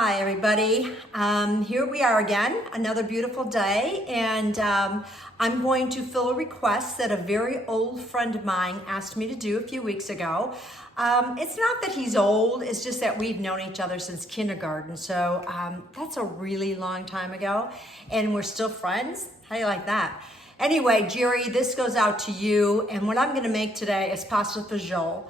Hi everybody, here we are again, another beautiful day, and I'm going to fill a request that a very old friend of mine asked me to do a few weeks ago. It's not that he's old, it's just that we've known each other since kindergarten, so that's a really long time ago, and we're still friends. How do you like that? Anyway, Jerry, this goes out to you, and what I'm going to make today is pasta fagioli.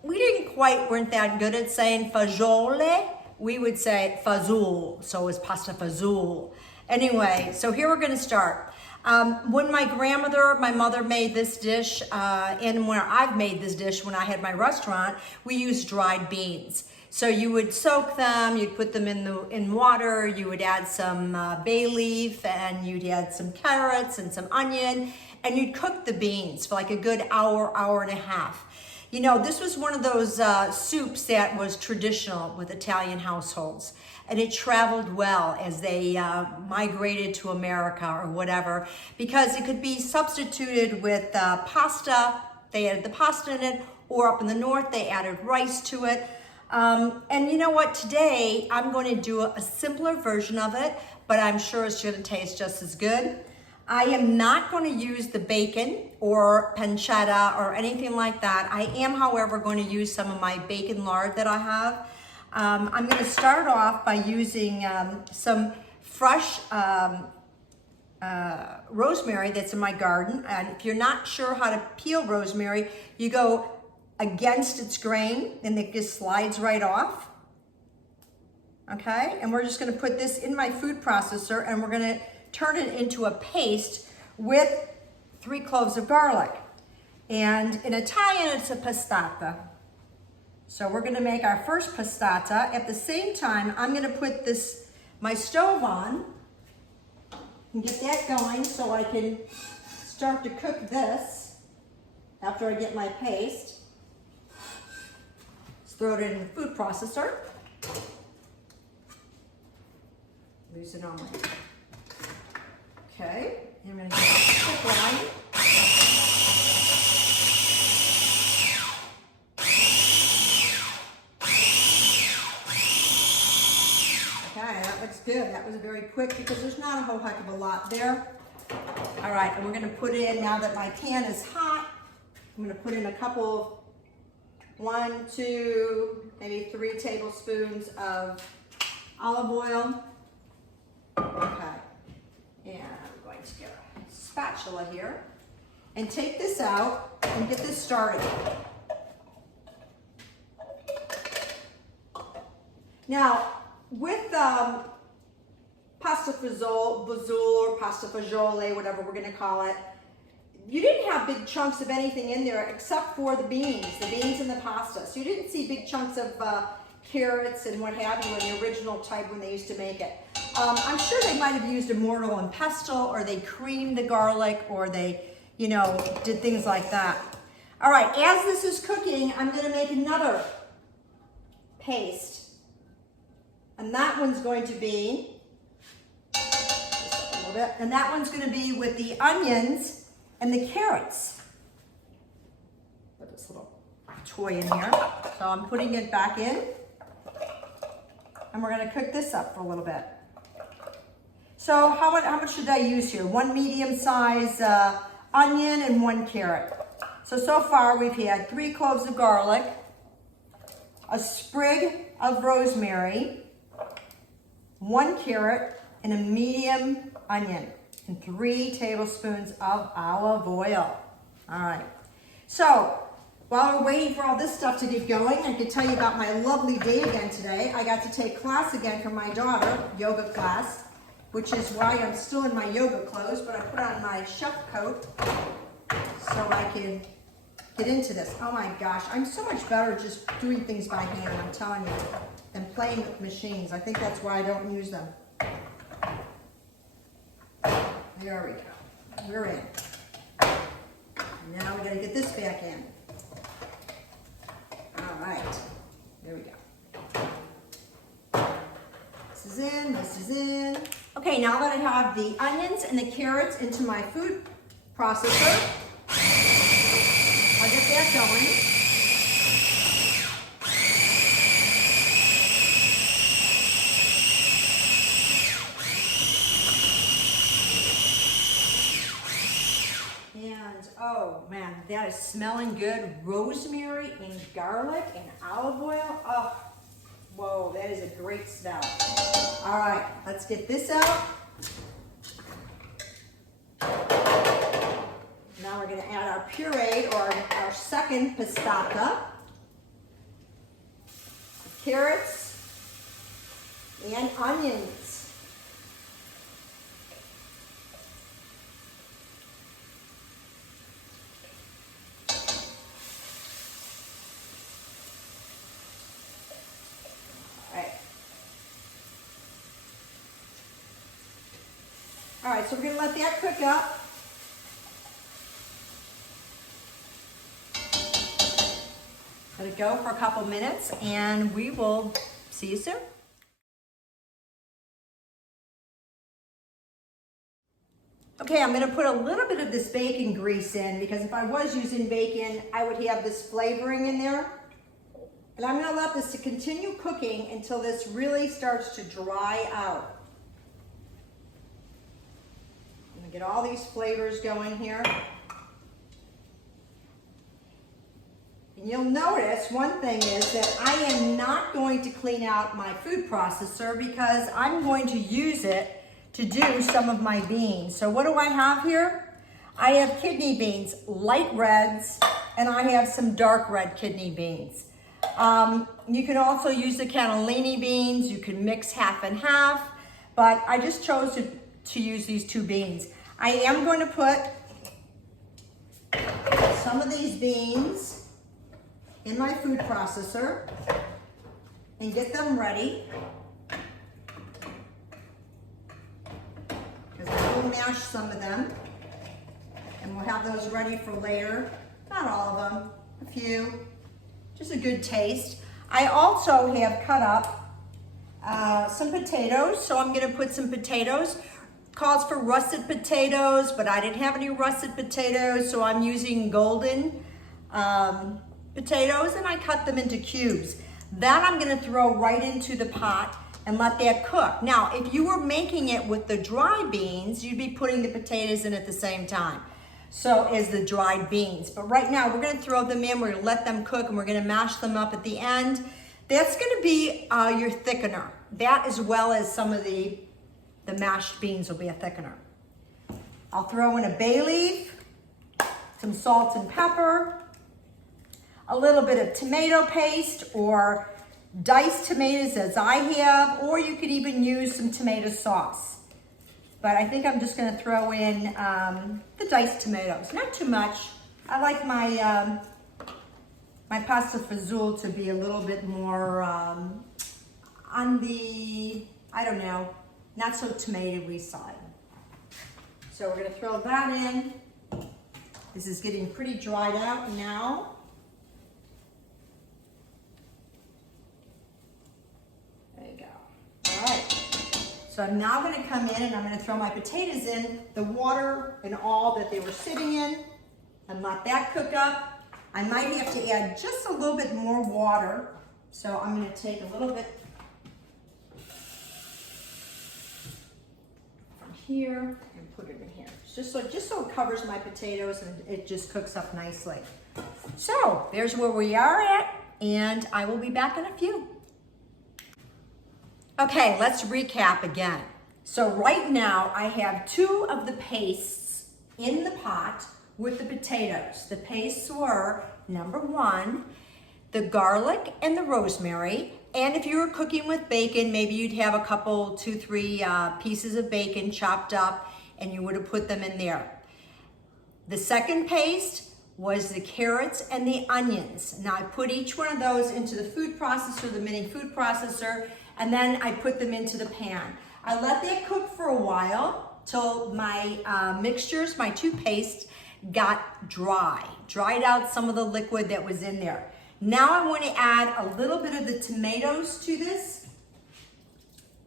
We weren't that good at saying fagioli. We would say fazool, so it's pasta fazool. Anyway, so here we're gonna start. When my mother made this dish, and when I've made this dish when I had my restaurant, we used dried beans. So you would soak them, you'd put them in water, you would add some bay leaf, and you'd add some carrots and some onion, and you'd cook the beans for like a good hour, hour and a half. You know, this was one of those soups that was traditional with Italian households, and it traveled well as they migrated to America or whatever, because it could be substituted with pasta. They added the pasta in it, or up in the north, they added rice to it. And you know what? Today, I'm going to do a simpler version of it, but I'm sure it's going to taste just as good. I am not going to use the bacon or pancetta or anything like that. I am, however, going to use some of my bacon lard that I have. I'm going to start off by using some fresh rosemary that's in my garden. And if you're not sure how to peel rosemary, you go against its grain and it just slides right off. Okay, and we're just going to put this in my food processor, and we're going to turn it into a paste with 3 cloves of garlic. And in Italian, it's a pastata. So we're gonna make our first pastata. At the same time, I'm gonna put my stove on and get that going so I can start to cook this after I get my paste. Just throw it in the food processor. Lose it on my... Okay, and I'm going to get a quick line. Okay, that looks good. That was very quick because there's not a whole heck of a lot there. All right, and we're going to put in, now that my pan is hot, I'm going to put in a couple, 1, 2, maybe 3 tablespoons of olive oil. Okay. And I'm going to get a spatula here and take this out and get this started. Now, with pasta fazool or pasta fagioli, whatever we're going to call it, you didn't have big chunks of anything in there except for the beans and the pasta. So you didn't see big chunks of carrots and what have you in the original type when they used to make it. I'm sure they might have used a mortar and pestle, or they creamed the garlic, or they, did things like that. All right, as this is cooking, I'm going to make another paste. And that one's going to be, just a little bit, and that one's going to be with the onions and the carrots. Put this little toy in here. So I'm putting it back in. And we're going to cook this up for a little bit. So how much should I use here? 1 medium-sized onion and 1 carrot. So far we've had 3 cloves of garlic, a sprig of rosemary, 1 carrot, and a medium onion, and 3 tablespoons of olive oil. All right. So while we're waiting for all this stuff to get going, I can tell you about my lovely day again today. I got to take class again from my daughter, yoga class, which is why I'm still in my yoga clothes, but I put on my chef coat so I can get into this. Oh my gosh, I'm so much better just doing things by hand, I'm telling you, than playing with machines. I think that's why I don't use them. There we go. We're in. Now we gotta get this back in. All right, there we go. This is in, this is in. Okay, now that I have the onions and the carrots into my food processor, I'll get that going. that is smelling good. Rosemary and garlic and olive oil. Oh, whoa, that is a great smell. All right, let's get this out. Now we're gonna add our pureed, or our second pistachio, carrots, and onions. All right, so we're gonna let that cook up. Let it go for a couple minutes and we will see you soon. Okay, I'm gonna put a little bit of this bacon grease in, because if I was using bacon, I would have this flavoring in there. And I'm gonna let this to continue cooking until this really starts to dry out. I'm gonna get all these flavors going here. And you'll notice one thing is that I am not going to clean out my food processor, because I'm going to use it to do some of my beans. So what do I have here? I have kidney beans, light reds, and I have some dark red kidney beans. You can also use the cannellini beans. You can mix half and half, but I just chose to use these two beans. I am going to put some of these beans in my food processor and get them ready, because I will mash some of them and we'll have those ready for later. Not all of them, a few, just a good taste. I also have cut up some potatoes, so I'm gonna put some potatoes. Calls for russet potatoes, but I didn't have any russet potatoes, so I'm using golden potatoes, and I cut them into cubes. That I'm gonna throw right into the pot and let that cook. Now, if you were making it with the dry beans, you'd be putting the potatoes in at the same time, so as the dried beans. But right now, we're gonna throw them in, we're gonna let them cook, and we're gonna mash them up at the end. That's gonna be your thickener. That, as well as some of the mashed beans, will be a thickener. I'll throw in a bay leaf, some salt and pepper, a little bit of tomato paste or diced tomatoes as I have, or you could even use some tomato sauce. But I think I'm just gonna throw in the diced tomatoes, not too much. I like my, my pasta fagioli to be a little bit more on the, I don't know, not so tomatoey side. So we're gonna throw that in. This is getting pretty dried out now. There you go. All right. So I'm now gonna come in and I'm gonna throw my potatoes in, the water and all that they were sitting in, and let that cook up. I might have to add just a little bit more water. So I'm gonna take a little bit here and put it in here, just so it covers my potatoes and it just cooks up nicely. So there's where we are at, and I will be back in a few. Okay, let's recap again. So right now I have two of the pastes in the pot with the potatoes. The pastes were, number one, the garlic and the rosemary. And if you were cooking with bacon, maybe you'd have a couple, 2-3 pieces of bacon chopped up, and you would have put them in there. The second paste was the carrots and the onions. Now I put each one of those into the food processor, the mini food processor, and then I put them into the pan. I let that cook for a while till my mixtures, my two pastes, got dried out some of the liquid that was in there. Now I want to add a little bit of the tomatoes to this,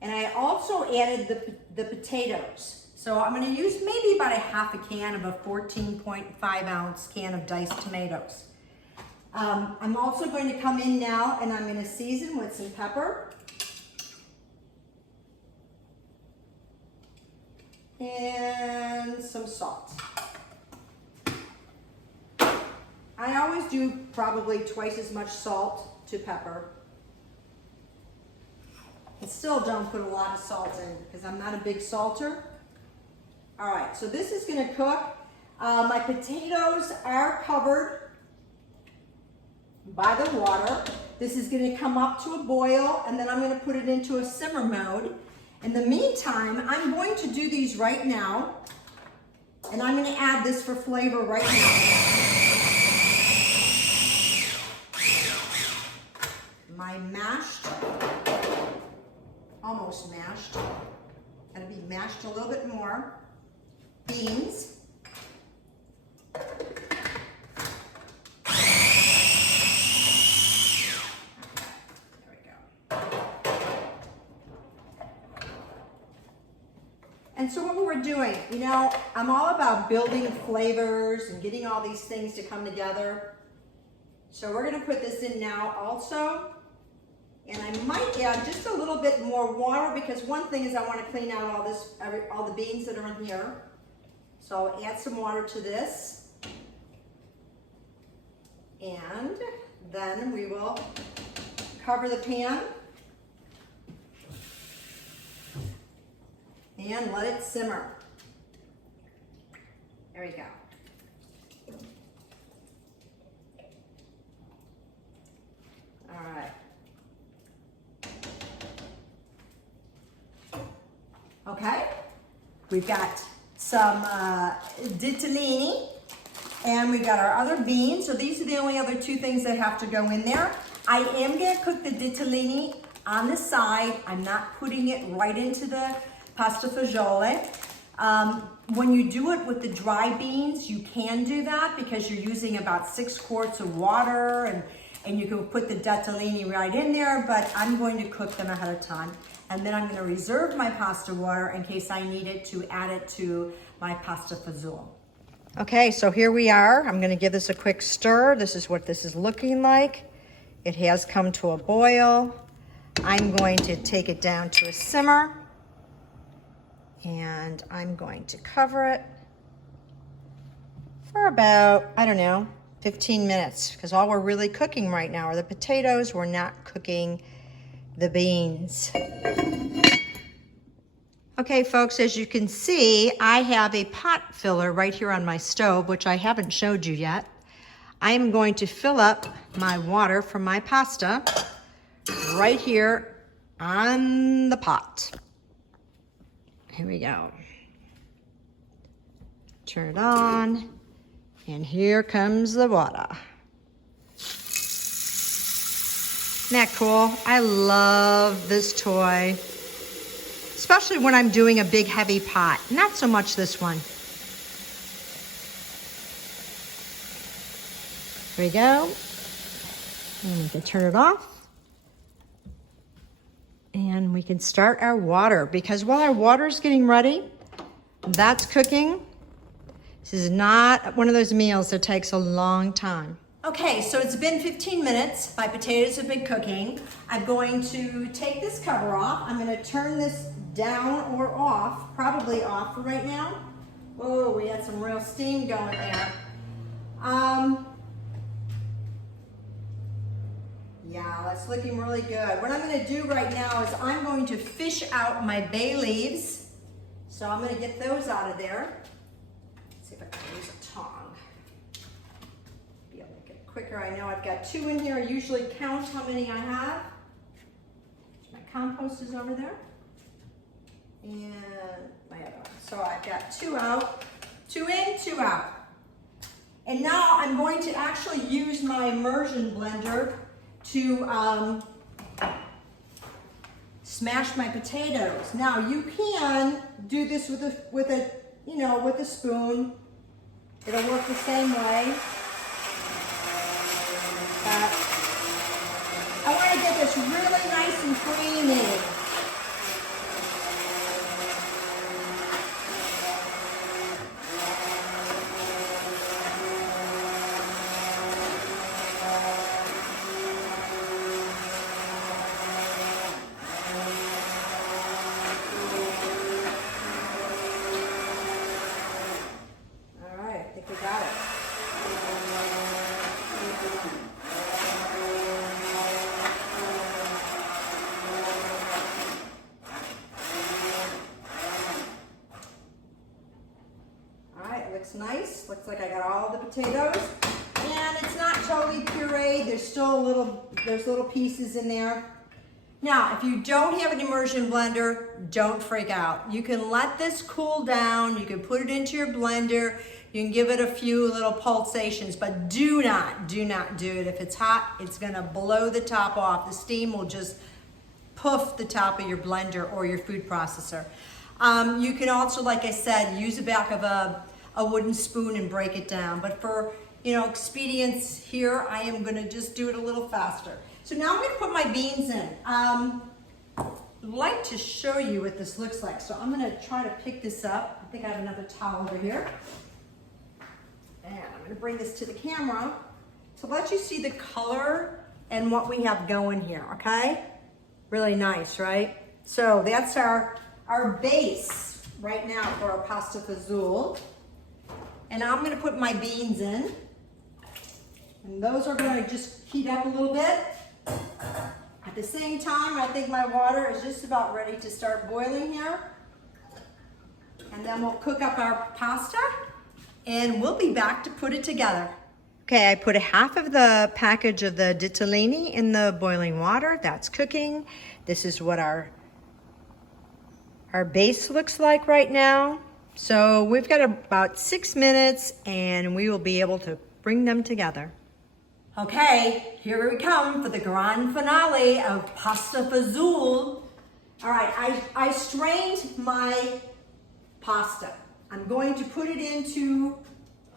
and I also added the potatoes. So I'm going to use maybe about a half a can of a 14.5 ounce can of diced tomatoes. I'm also going to come in now and I'm going to season with some pepper and some salt. I always do probably twice as much salt to pepper. And still don't put a lot of salt in because I'm not a big salter. All right, so this is gonna cook. My potatoes are covered by the water. This is gonna come up to a boil and then I'm gonna put it into a simmer mode. In the meantime, I'm going to do these right now and I'm gonna add this for flavor right now. My mashed, almost mashed, gotta be mashed a little bit more, beans. Okay, there we go. And so what we're doing, you know, I'm all about building flavors and getting all these things to come together. So we're gonna put this in now also. And I might add just a little bit more water because one thing is I want to clean out all the beans that are in here. So I'll add some water to this. And then we will cover the pan and let it simmer. There we go. All right. Okay, we've got some ditalini and we've got our other beans. So these are the only other two things that have to go in there. I am gonna cook the ditalini on the side. I'm not putting it right into the pasta fagioli. When you do it with the dry beans, you can do that because you're using about 6 quarts of water and you can put the ditalini right in there, but I'm going to cook them ahead of time. And then I'm gonna reserve my pasta water in case I need it to add it to my pasta fagioli. Okay, so here we are. I'm gonna give this a quick stir. This is what this is looking like. It has come to a boil. I'm going to take it down to a simmer and I'm going to cover it for about, I don't know, 15 minutes because all we're really cooking right now are the potatoes. We're not cooking the beans. Okay, folks, as you can see, I have a pot filler right here on my stove, which I haven't showed you yet. I am going to fill up my water from my pasta right here on the pot. Here we go. Turn it on, and here comes the water. Isn't that cool? I love this toy, especially when I'm doing a big heavy pot. Not so much this one. There we go. And we can turn it off. And we can start our water because while our water is getting ready, that's cooking. This is not one of those meals that takes a long time. Okay, so it's been 15 minutes. My potatoes have been cooking. I'm going to take this cover off. I'm gonna turn this down or off, probably off for right now. Whoa, we had some real steam going there. Yeah, that's looking really good. What I'm gonna do right now is I'm going to fish out my bay leaves. So I'm gonna get those out of there. Let's see if I can use a tongs. Quicker. I know I've got 2 in here. I usually count how many I have. My compost is over there. And my other one. So I've got 2 out, 2 in, 2 out. And now I'm going to actually use my immersion blender to smash my potatoes. Now you can do this with a spoon. It'll work the same way. I want to get this really nice and creamy. All right, I think we got it. nice. Looks like I got all the potatoes. And it's not totally pureed. There's still there's little pieces in there. Now, if you don't have an immersion blender, don't freak out. You can let this cool down. You can put it into your blender. You can give it a few little pulsations, but do not do it. If it's hot, it's gonna blow the top off. The steam will just poof the top of your blender or your food processor. You can also, like I said, use the back of a wooden spoon and break it down. But for expedience here, I am gonna just do it a little faster. So now I'm gonna put my beans in. I'd like to show you what this looks like. So I'm gonna try to pick this up. I think I have another towel over here. And I'm gonna bring this to the camera to let you see the color and what we have going here, okay? Really nice, right? So that's our base right now for our pasta fagioli. And I'm gonna put my beans in. And those are gonna just heat up a little bit. At the same time, I think my water is just about ready to start boiling here. And then we'll cook up our pasta and we'll be back to put it together. Okay, I put a half of the package of the ditalini in the boiling water. That's cooking. This is what our base looks like right now. So we've got about 6 minutes and we will be able to bring them together. Okay, here we come for the grand finale of pasta fagioli. All right, I strained my pasta. I'm going to put it into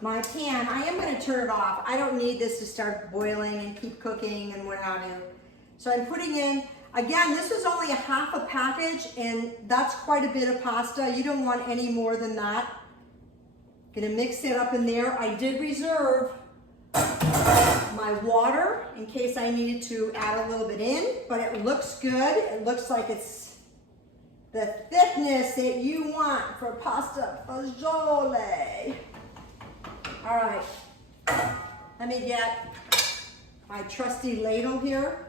my pan. I am going to turn it off. I don't need this to start boiling and keep cooking and what have you. So I'm putting in, again, this was only a half a package and that's quite a bit of pasta. You don't want any more than that. Gonna mix it up in there. I did reserve my water in case I needed to add a little bit in, but it looks good. It looks like it's the thickness that you want for pasta fagioli. All right, let me get my trusty ladle here.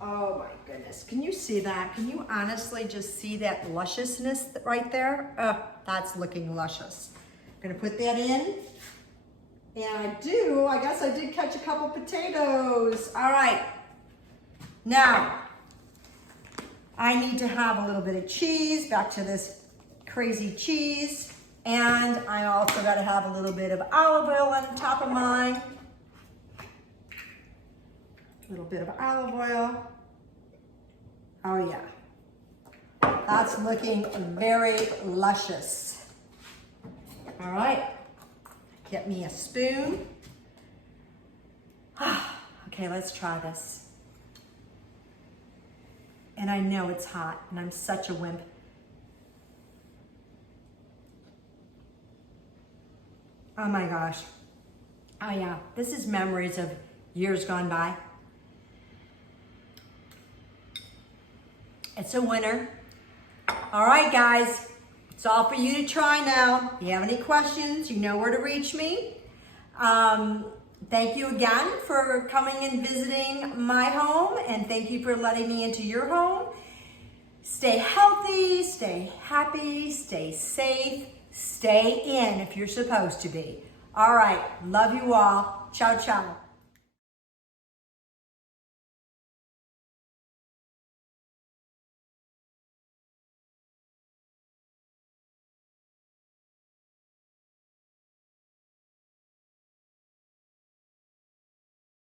Oh my goodness, can you see that? Can you honestly just see that lusciousness right there? Oh, that's looking luscious. I'm gonna put that in. And I guess I did catch a couple potatoes. All right, now I need to have a little bit of cheese, back to this crazy cheese. And I also gotta have a little bit of olive oil on top of mine. A little bit of olive oil. Oh yeah, that's looking very luscious. All right. Get me a spoon. Okay, let's try this. And I know it's hot, and I'm such a wimp. Oh my gosh. Oh yeah, this is memories of years gone by. It's a winner. All right, guys. It's all for you to try now. If you have any questions, you know where to reach me. Thank you again for coming and visiting my home, and thank you for letting me into your home. Stay healthy, stay happy, stay safe, stay in if you're supposed to be. All right, love you all. Ciao, ciao.